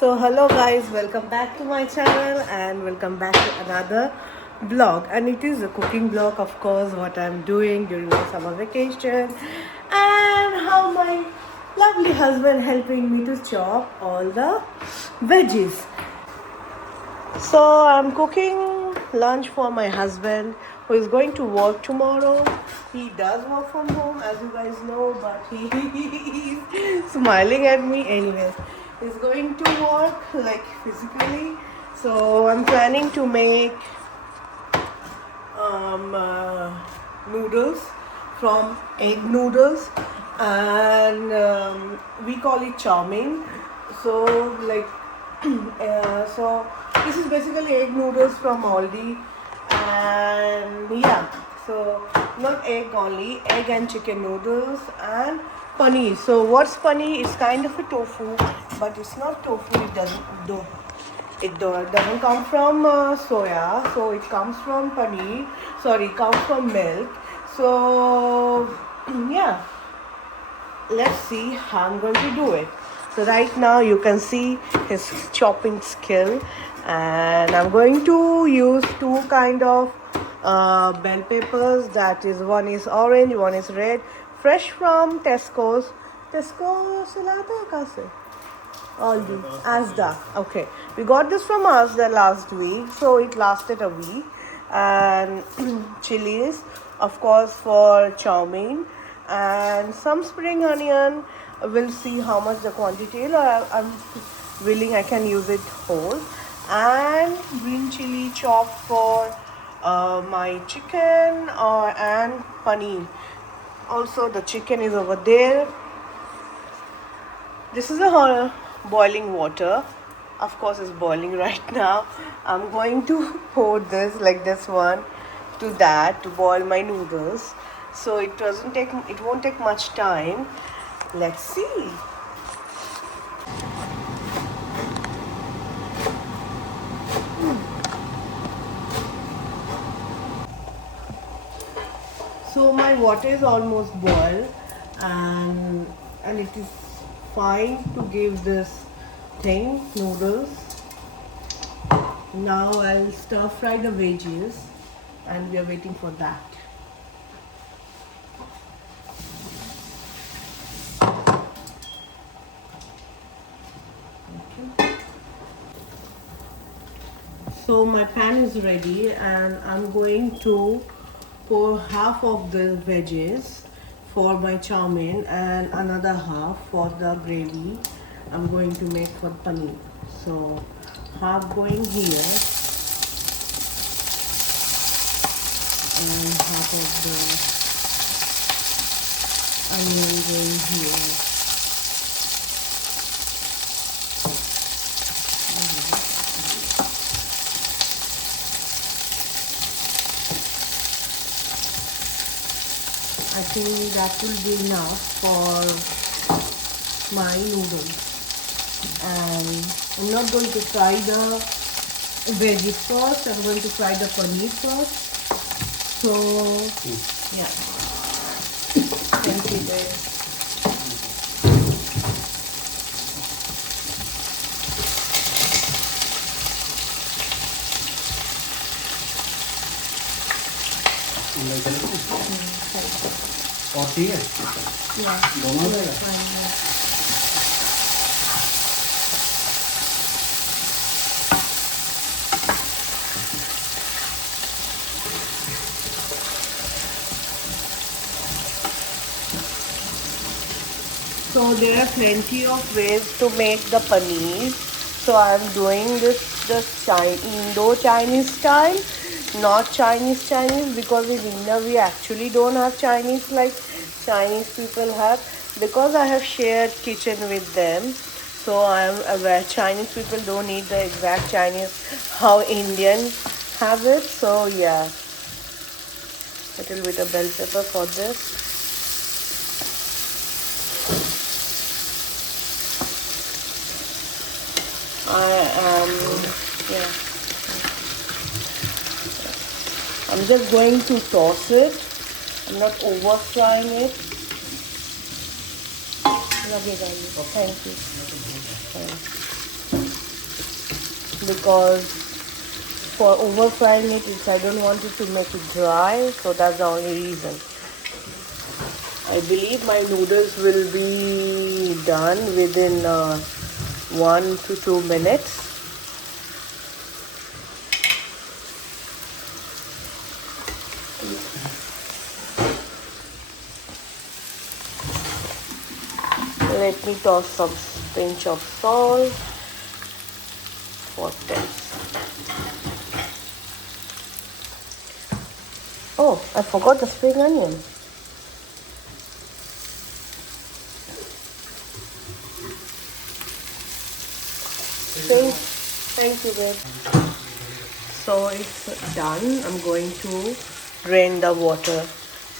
So hello guys, welcome back to my channel and welcome back to another vlog, and it is a cooking vlog, of course, what I'm doing during the summer vacation and how my lovely husband helping me to chop all the veggies. So I'm cooking lunch for my husband who is going to work tomorrow. He does work from home, as you guys know, but he is smiling at me anyways. He's going to work like physically. So I'm planning to make noodles from egg noodles, and we call it chow mein. So like so this is basically egg noodles from Aldi, and yeah, so not egg only, egg and chicken noodles and paneer. So what's paneer? It's kind of a tofu, but it's not tofu. It doesn't come from soya, so it comes from paneer. Sorry, it comes from milk. So yeah, let's see how I'm going to do it. So right now you can see his chopping skill, and I'm going to use two kind of bell peppers. That is, one is orange, one is red, fresh from Tesco's. Tesco se lata hai kahan se? Aldi, Asda. Okay, we got this from Asda last week, so it lasted a week. And chilies, of course, for chow mein, and some spring onion. We'll see how much the quantity is. I'm willing I can use it whole. And green chili chopped for my chicken and paneer. Also, the chicken is over there. This is a boiling water. Of course, it's boiling right now. I'm going to pour this, like this one, to that to boil my noodles. So it won't take much time. Let's see. So my water is almost boiled, and it is fine to give this thing noodles. Now I'll stir fry the veggies, and we are waiting for that. So my pan is ready, and I'm going to pour half of the veggies for my chow mein and another half for the gravy I'm going to make for paneer. So half going here and half of the onion going here. I think that will be enough for my noodles. And I'm not going to fry the veggies first. I'm going to fry the paneer first. So yeah, thank you guys. और ठीक है दोनों हो जाएगा So there are plenty of ways to make the paneer. So I'm doing this Indo-Chinese style, not Chinese because in India we actually don't have Chinese like Chinese people have, because I have shared kitchen with them. So I am aware Chinese people don't need the exact Chinese how Indian have it. So yeah, little bit of bell pepper for this. I'm just going to toss it. I'm not over frying it. Thank you. because for over frying it, I don't want it to make it dry, so that's the only reason. I believe my noodles will be done within 1 to 2 minutes. Let me toss some pinch of salt for taste. Oh, I forgot the spring onion. Thank you, babe. So it's done. I'm going to drain the water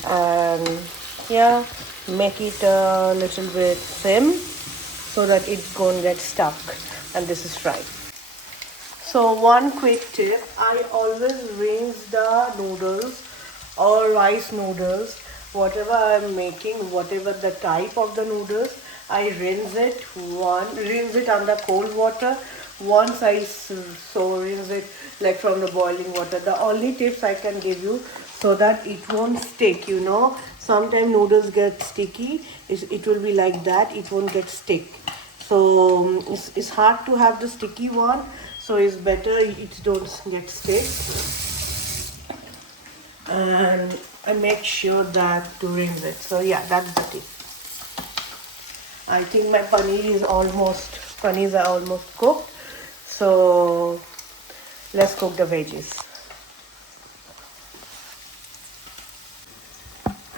and yeah, make it a little bit thin so that it won't get stuck, and this is fried. So one quick tip, I always rinse the noodles or rice noodles, whatever I'm making, whatever the type of the noodles, I rinse it under cold water. Once I rinse it like from the boiling water. The only tips I can give you so that it won't stick, sometimes noodles get sticky. It will be like that, it won't get stick. So it's hard to have the sticky one, so it's better it don't get stick. And I make sure that to rinse it. So yeah, that's the tip. I think my paneers are almost cooked. So let's cook the veggies.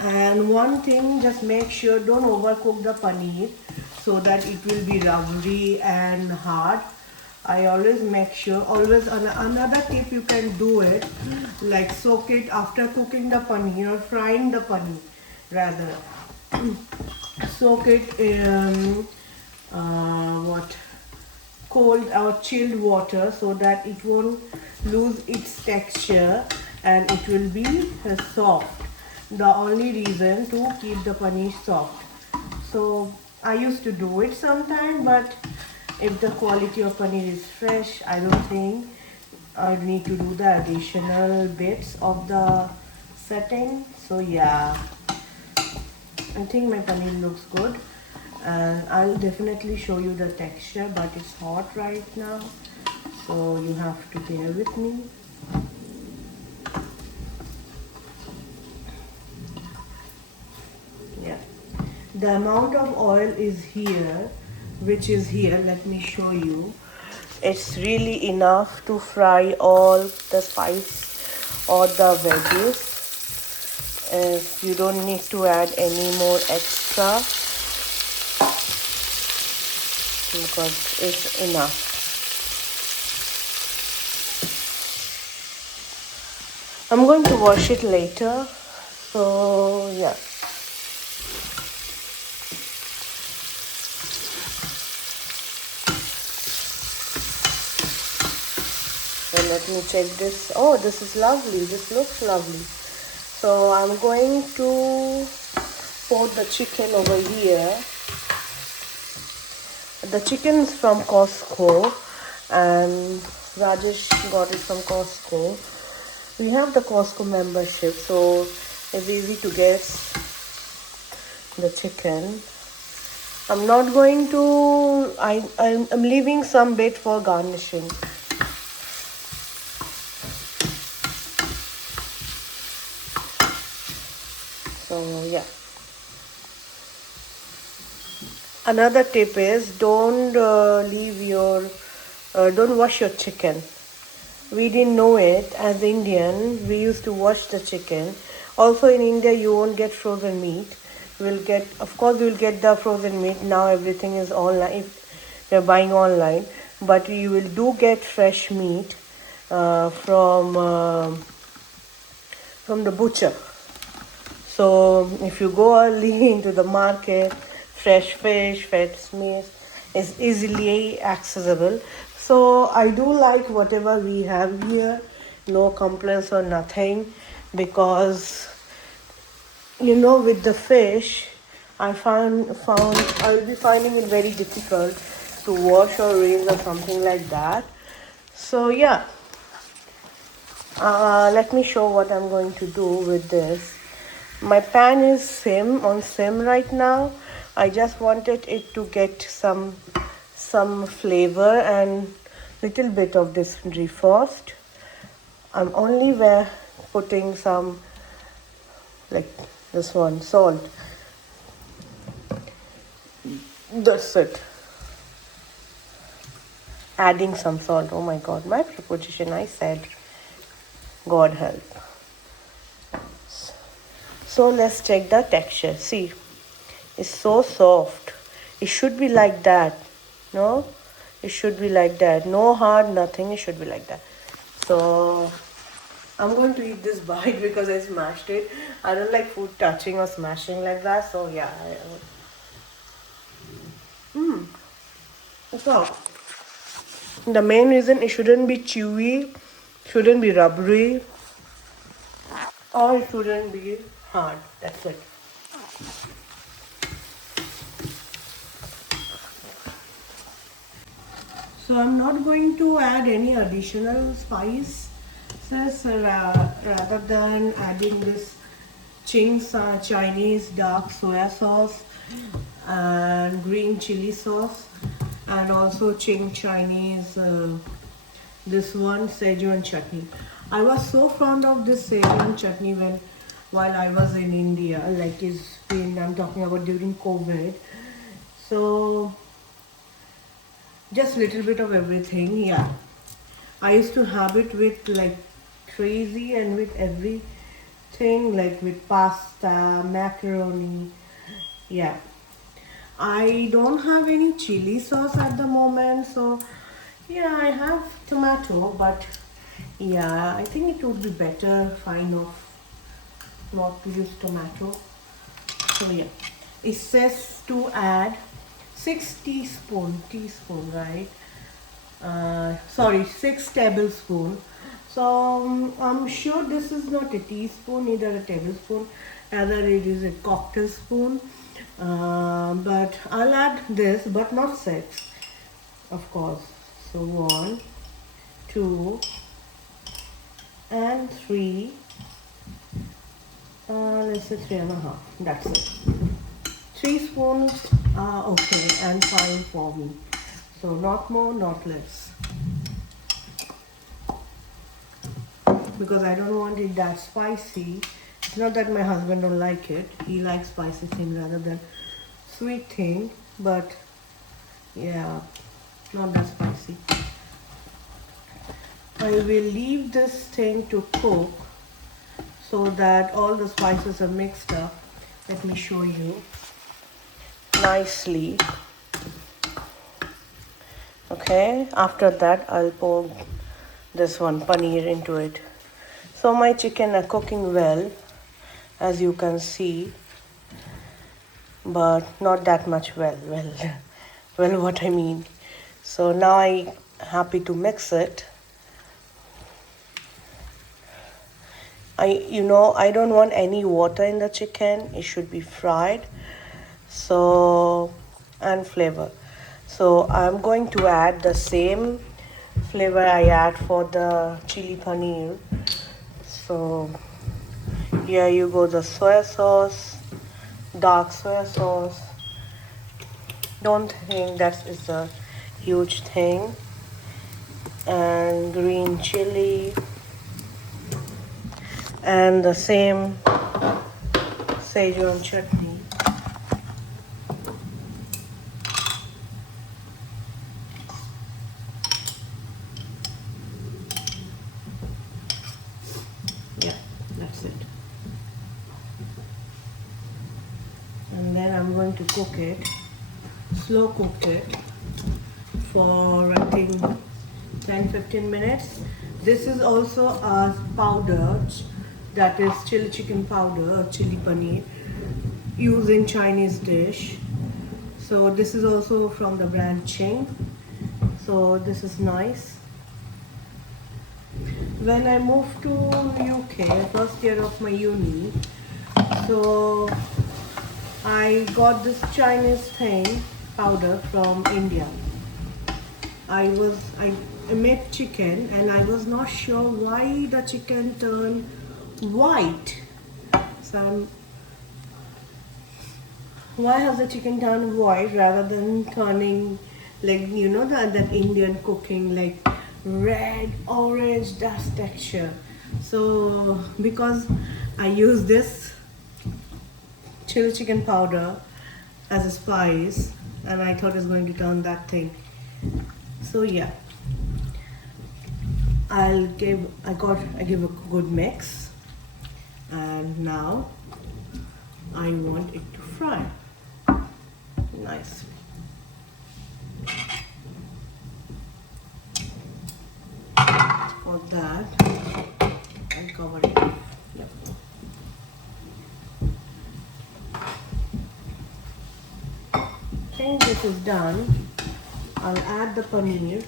And one thing, just make sure don't overcook the paneer so that it will be rubbery and hard. I always make sure, another tip you can do it, like soak it after cooking the paneer or frying the paneer rather. Soak it in cold or chilled water so that it won't lose its texture and it will be soft. The only reason to keep the paneer soft. So I used to do it sometime, but if the quality of paneer is fresh, I don't think I need to do the additional bits of the setting. So yeah, I think my paneer looks good. And I'll definitely show you the texture, but it's hot right now, so you have to bear with me. Yeah, the amount of oil is here, which is here. Let me show you. It's really enough to fry all the spice or the veggies. You don't need to add any more extra, because it's enough. I'm going to wash it later, so yeah. So let me check this. Oh, this is lovely. This looks lovely. So I'm going to pour the chicken over here. The chicken is from Costco, and Rajesh got it from Costco. We have the Costco membership, so it's easy to get the chicken. I'm not going to, I'm leaving some bit for garnishing. So yeah. Another tip is don't wash your chicken. We didn't know it as Indian. We used to wash the chicken. Also in India, you won't get frozen meat. Of course, you'll get the frozen meat. Now everything is online. If you're buying online, but you will get fresh meat from the butcher. So if you go early into the market, fresh fish, fresh meat is easily accessible. So I do like whatever we have here, no complaints or nothing, because with the fish, I'll be finding it very difficult to wash or rinse or something like that. So yeah, let me show what I'm going to do with this. My pan is on sim right now. I just wanted it to get some flavor and little bit of this defrost. I'm only putting some, like this one, salt. That's it. Adding some salt. Oh my god, my preposition, I said. God help. So let's check the texture. See, it's so soft. It should be like that. No? It should be like that. No hard, nothing. It should be like that. So I'm going to eat this bite because I smashed it. I don't like food touching or smashing like that. So yeah. So the main reason it shouldn't be chewy, shouldn't be rubbery, or it shouldn't be hard. That's it. So I'm not going to add any additional spices rather than adding this Chinese dark soya sauce and green chili sauce, and also Chinese this one Szechuan chutney. I was so fond of this Szechuan chutney while I was in India, like I'm talking about during COVID. So just little bit of everything, yeah. I used to have it with like crazy and with everything, like with pasta, macaroni, yeah. I don't have any chili sauce at the moment, so yeah, I have tomato, but yeah, I think it would be better fine of not to use tomato. So yeah, it says to add 6 teaspoon, right? Sorry, 6 tablespoon. So I'm sure this is not a teaspoon, neither a tablespoon, rather it is a cocktail spoon. But I'll add this, but not 6, of course. So 1, 2, and 3. Let's say 3.5. That's it. 3 spoons are okay and fine for me. So not more, not less. Because I don't want it that spicy. It's not that my husband don't like it. He likes spicy thing rather than sweet thing. But yeah, not that spicy. I will leave this thing to cook so that all the spices are mixed up. Let me show you nicely. Okay, after that I'll pour this one paneer into it. So my chicken are cooking well, as you can see, but not that much well, what I mean. So now I happy to mix it. I don't want any water in the chicken. It should be fried. So, and flavor. So I'm going to add the same flavor I add for the chili paneer. So here you go, the soya sauce, dark soya sauce. Don't think that is a huge thing. And green chili. And the same Szechuan chutney. Yeah, that's it. And then I'm going to cook it, slow cook it for I think 10-15 minutes. This is also a powder, that is chili chicken powder or chili paneer, used in Chinese dish. So this is also from the brand Ching. So this is nice. When I moved to UK, first year of my uni, so I got this Chinese thing powder from India. I made chicken and I was not sure why the chicken turned white. So why has the chicken turned white rather than turning like that Indian cooking like red, orange, that texture. So because I use this chili chicken powder as a spice and I thought it's going to turn that thing. So yeah, I give a good mix and now I want it to fry nicely. For that I'll cover it. Yep. I think this is done. I'll add the paneer.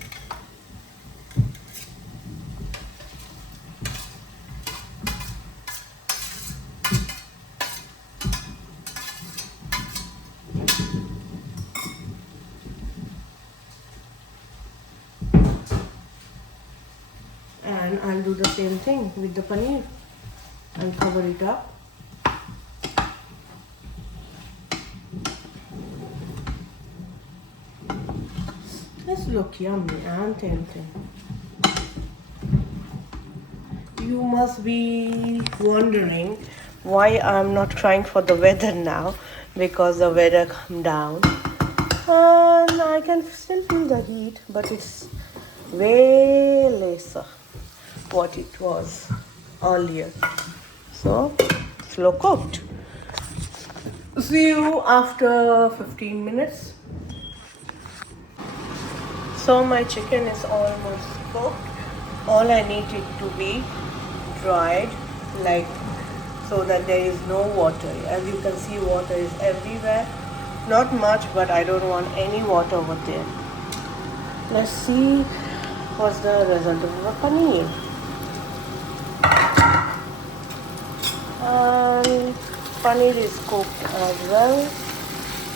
And I'll do the same thing with the paneer. I'll cover it up. This look yummy and tempting. You must be wondering why I'm not trying for the weather now, because the weather come down and I can still feel the heat, but it's way lesser what it was earlier. So slow cooked. See you after 15 minutes. So my chicken is almost cooked. All I need it to be dried, like so that there is no water. As you can see, water is everywhere. Not much, but I don't want any water over there. Let's see what's the result of the paneer. And paneer is cooked as well.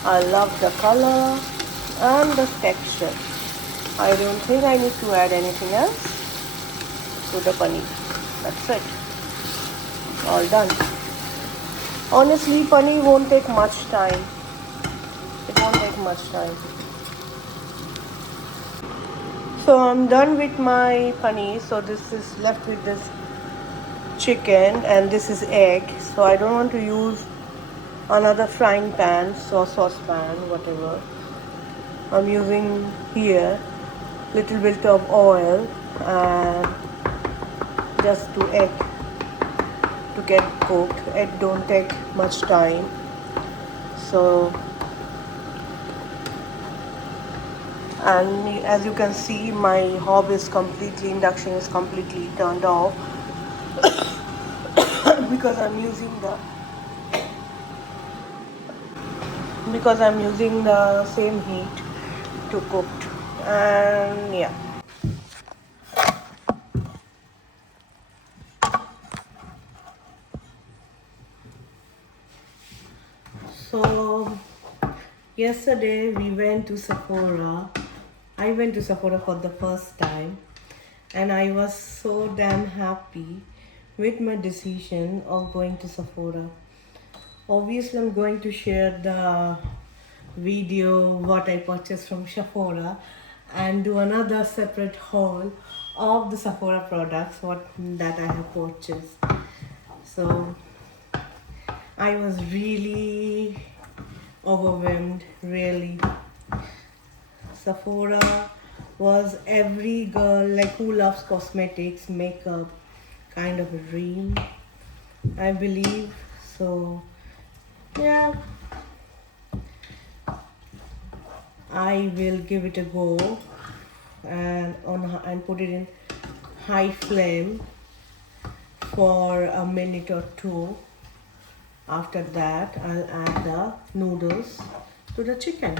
I love the color and the texture. I don't think I need to add anything else to the paneer. That's it. All done. Honestly, paneer won't take much time. It won't take much time. So I'm done with my paneer. So this is left with this chicken and this is egg. So I don't want to use another frying pan, saucepan, whatever. I'm using here little bit of oil and just to egg to get cooked. It don't take much time. So, and as you can see, my hob is completely, induction is completely turned off because I'm using the same heat to cook. And yeah. So yesterday we went to Sephora. I went to Sephora for the first time and I was so damn happy with my decision of going to Sephora. Obviously I'm going to share the video what I purchased from Sephora and do another separate haul of the Sephora products that I have purchased. So I was really overwhelmed, really. Sephora was every girl like who loves cosmetics, makeup, kind of a dream, I believe. So yeah, I will give it a go and put it in high flame for a minute or two. After that, I'll add the noodles to the chicken.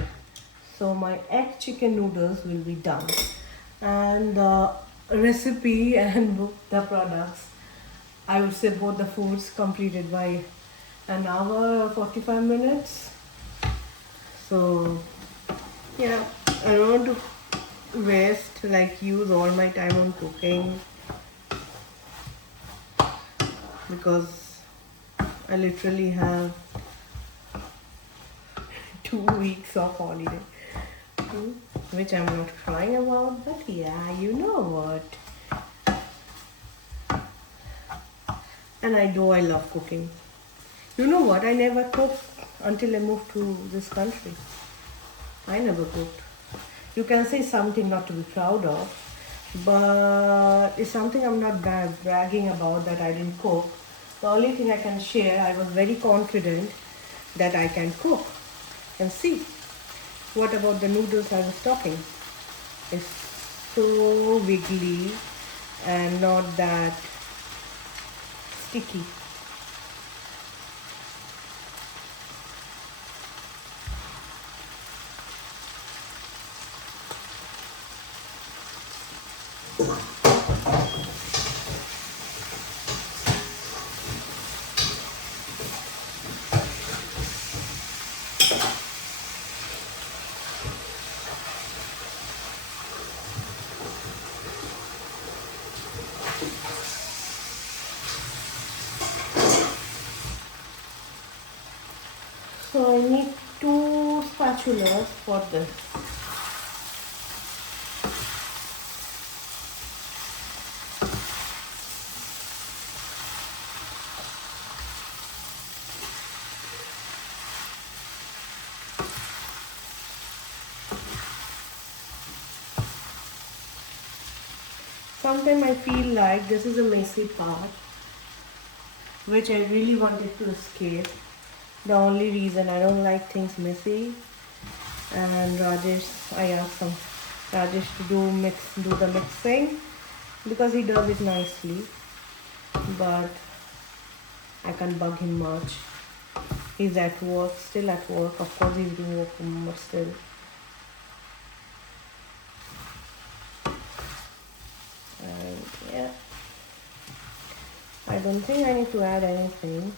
So my egg chicken noodles will be done. And the recipe and the products, I would say both the foods completed by an hour or 45 minutes. So yeah, I don't want to waste, like use all my time on cooking, because I literally have 2 weeks of holiday. Hmm, which I'm not crying about, but yeah, you know what. And I love cooking. You know what? I never cooked until I moved to this country. I never cooked. You can say something not to be proud of, but it's something I'm not bragging about that I didn't cook. The only thing I can share, I was very confident that I can cook. And see, what about the noodles I was talking? It's so wiggly and not that sticky. So I need 2 spatulas for this. Sometimes I feel like this is a messy part, which I really wanted to escape. The only reason I don't like things messy, and I asked Rajesh to do the mixing, because he does it nicely, but I can't bug him much. He's at work, still at work. Of course, he's doing work, but still. And yeah, I don't think I need to add anything,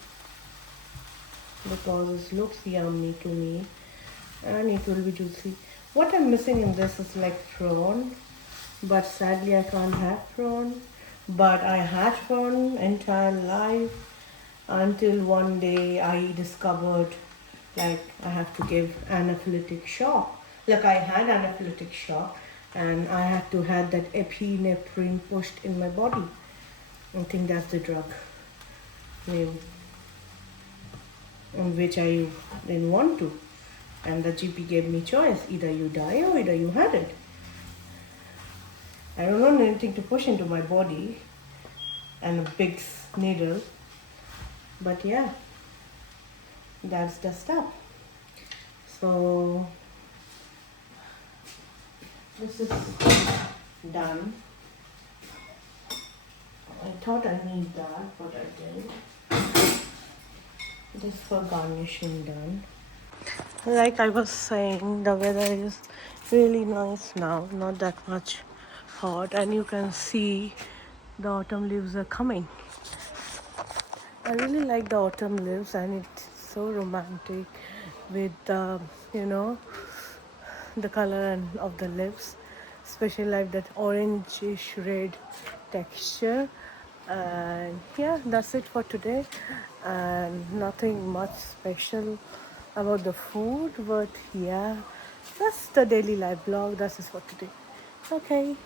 because it looks yummy to me and it will be juicy. What I'm missing in this is like prawn, but sadly I can't have prawn. But I had prawn entire life until one day I discovered like I have to give anaphylactic shock. Like I had anaphylactic shock and I had to have that epinephrine pushed in my body. I think that's the drug name, on which I didn't want to. And the GP gave me choice, either you die or either you had it. I don't want anything to push into my body and a big needle. But yeah, that's the stuff. So this is done. I thought I need that, but I didn't. This for garnishing done. Like I was saying, the weather is really nice now, not that much hot, and you can see the autumn leaves are coming. I really like the autumn leaves, and it's so romantic with the, you know, the color of the leaves, especially like that orangish red texture. And yeah, that's it for today, and nothing much special about the food, but yeah, that's the daily life vlog. That's it for today. Okay.